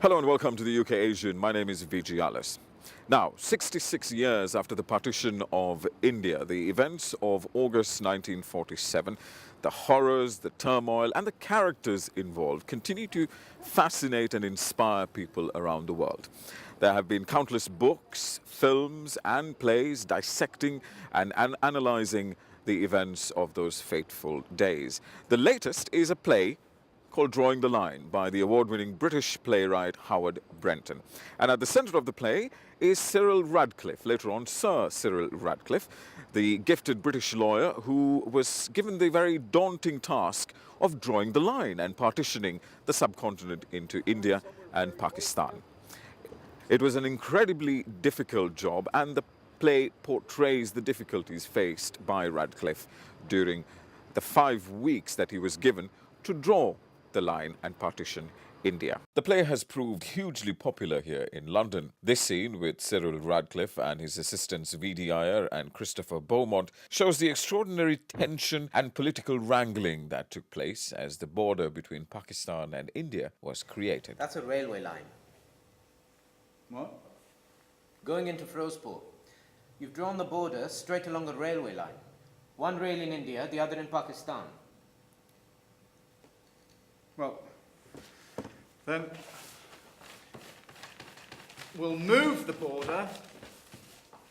Hello and welcome to the UK Asian. My name is Vijay Alice. Now, 66 years after the partition of India, the events of August 1947, the horrors, the turmoil, and the characters involved continue to fascinate and inspire people around the world. There have been countless books, films, and plays dissecting and analyzing the events of those fateful days. The latest is a play called Drawing the Line by the award-winning British playwright Howard Brenton. And at the center of the play is Cyril Radcliffe, later on Sir Cyril Radcliffe, the gifted British lawyer who was given the very daunting task of drawing the line and partitioning the subcontinent into India and Pakistan. It was an incredibly difficult job, and the play portrays the difficulties faced by Radcliffe during the 5 weeks that he was given to draw the line and partition India. The play has proved hugely popular here in London. This scene with Cyril Radcliffe and his assistants V.D. Iyer and Christopher Beaumont shows the extraordinary tension and political wrangling that took place as the border between Pakistan and India was created. That's a railway line. What? Going into Firozpur. You've drawn the border straight along the railway line. One rail in India, the other in Pakistan. Well, then we'll move the border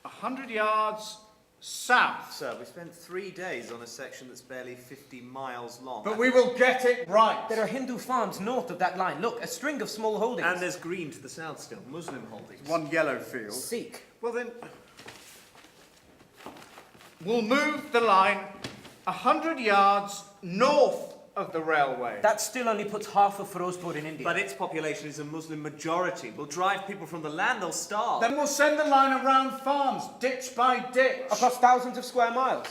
100 yards south. Sir, we spent 3 days on a section that's barely 50 miles long. But we will get it right. There are Hindu farms north of that line. Look, a string of small holdings. And there's green to the south still, Muslim holdings. One yellow field. Sikh. Well then, we'll move the line 100 yards north of the railway. That still only puts half of Firozpur in India. But its population is a Muslim majority. We'll drive people from the land, they'll starve. Then we'll send the line around farms, ditch by ditch. across thousands of square miles.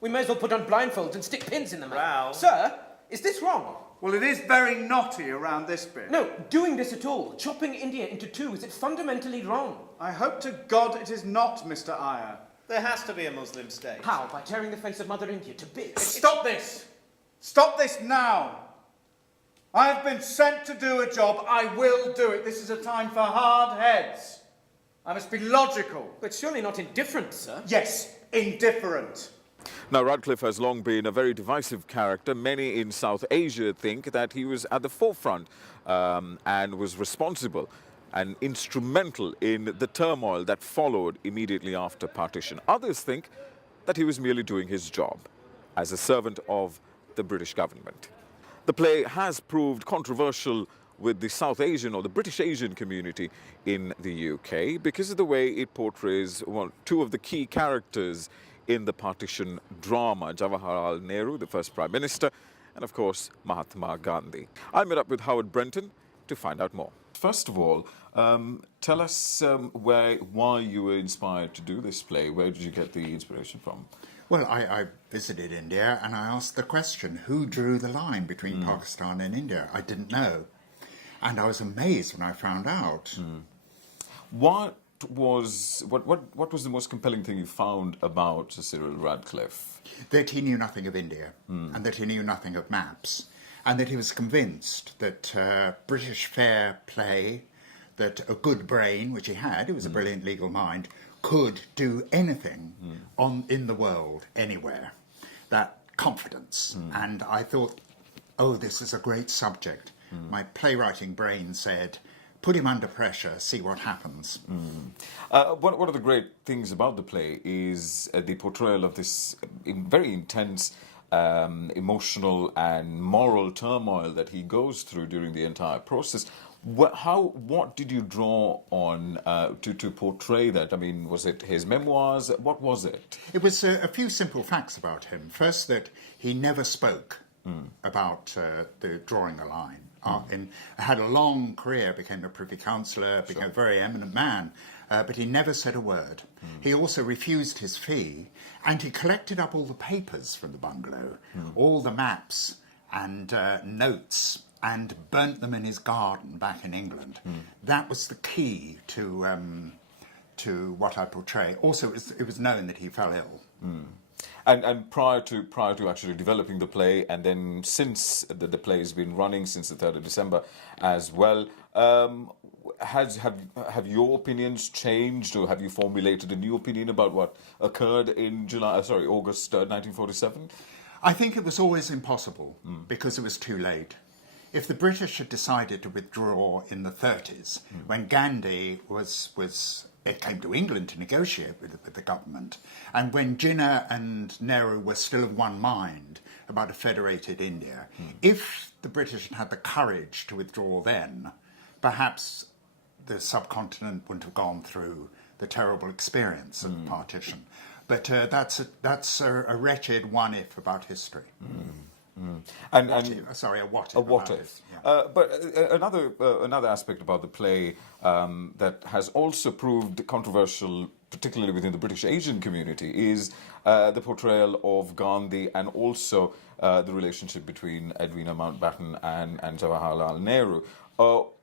We may as well put on blindfolds and stick pins in them. Wow. Sir, is this wrong? Well, it is very knotty around this bit. No, doing this at all, chopping India into two, is it fundamentally wrong? I hope to God it is not, Mr. Iyer. There has to be a Muslim state. How? By tearing the face of Mother India to bits? Stop this! Stop this now! I have been sent to do a job. I will do it. This is a time for hard heads. I must be logical. But surely not indifferent, sir. Yes, indifferent. Now, Radcliffe has long been a very divisive character. Many in South Asia think that he was at the forefront and was responsible and instrumental in the turmoil that followed immediately after partition. Others think that he was merely doing his job as a servant of the British government. The play has proved controversial with the South Asian or the British Asian community in the UK because of the way it portrays, well, two of the key characters in the partition drama, Jawaharlal Nehru, the first Prime Minister, and of course Mahatma Gandhi. I met up with Howard Brenton to find out more. First of all, tell us why you were inspired to do this play. Where did you get the inspiration from? Well, I visited India and I asked the question, who drew the line between Pakistan and India? I didn't know. And I was amazed when I found out. What was the most compelling thing you found about Cyril Radcliffe? That he knew nothing of India and that he knew nothing of maps. And that he was convinced that British fair play, that a good brain, which he had, he was a brilliant legal mind, could do anything in the world, anywhere. That confidence. And I thought, oh, this is a great subject. My playwriting brain said, put him under pressure, see what happens. One of the great things about the play is the portrayal of this very intense emotional and moral turmoil that he goes through during the entire process. What did you draw on to portray that? I mean, was it his memoirs? What was it? It was a few simple facts about him. First, that he never spoke about the drawing a line. Had a long career, became a Privy Councillor, became a very eminent man, but he never said a word. He also refused his fee, and he collected up all the papers from the bungalow, all the maps and notes, and burnt them in his garden back in England. That was the key to what I portray. Also, it was known that he fell ill. And prior to actually developing the play, and then since the play has been running since the 3rd of December as well, have your opinions changed, or have you formulated a new opinion about what occurred in August 1947? I think it was always impossible because it was too late. If the British had decided to withdraw in the 30s, when Gandhi it came to England to negotiate with the government, and when Jinnah and Nehru were still of one mind about a federated India, if the British had had the courage to withdraw then, perhaps the subcontinent wouldn't have gone through the terrible experience of partition. But that's a wretched one-if about history. And a what-if. A what-if. Yeah. But another aspect about the play that has also proved controversial, particularly within the British Asian community, is the portrayal of Gandhi and also the relationship between Edwina Mountbatten and Jawaharlal Nehru.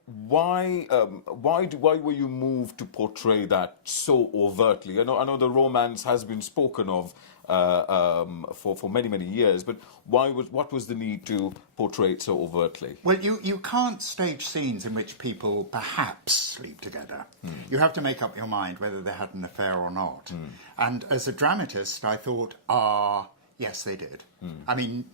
Why were you moved to portray that so overtly? I know the romance has been spoken of for many years, but what was the need to portray it so overtly? Well, you can't stage scenes in which people perhaps sleep together. You have to make up your mind whether they had an affair or not. And as a dramatist, I thought, yes, they did. I mean,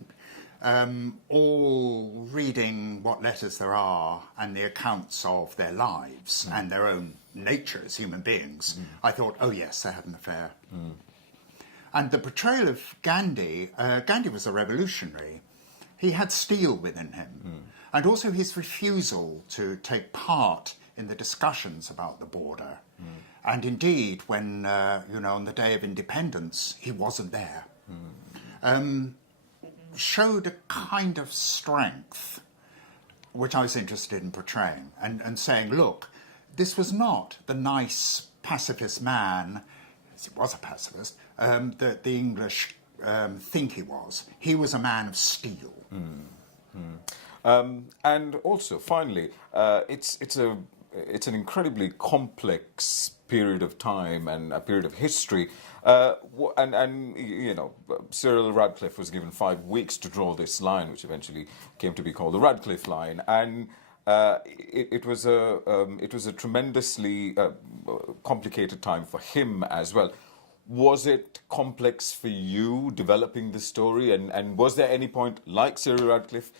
all reading what letters there are and the accounts of their lives and their own nature as human beings, I thought, oh yes, they had an affair. And the portrayal of Gandhi, Gandhi was a revolutionary. He had steel within him. And also his refusal to take part in the discussions about the border. And indeed, when, on the day of independence, he wasn't there. Showed a kind of strength, which I was interested in portraying, and saying, look, this was not the nice pacifist man, he was a pacifist, that the English think he was. He was a man of steel. And also, finally, it's an incredibly complex period of time and a period of history. Cyril Radcliffe was given 5 weeks to draw this line, which eventually came to be called the Radcliffe line, and it was a tremendously complicated time for him as well. Was it complex for you developing the story, and was there any point, like Cyril Radcliffe,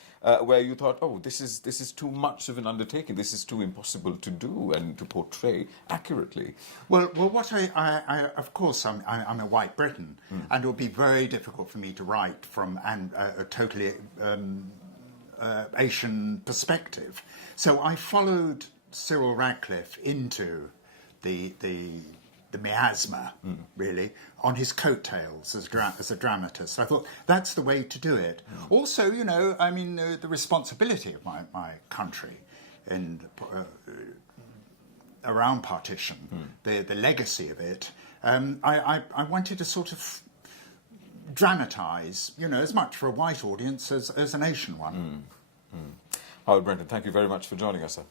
where you thought, oh, this is too much of an undertaking, this is too impossible to do and to portray accurately? Well, what I of course, I'm a white Briton, and it would be very difficult for me to write from a totally Asian perspective. So I followed Cyril Radcliffe into the miasma, really, on his coattails as a dramatist. I thought that's the way to do it. Also, the responsibility of my country and around partition, the legacy of it. I wanted to sort of dramatise, as much for a white audience as an Asian one. Howard Brenton, thank you very much for joining us, sir.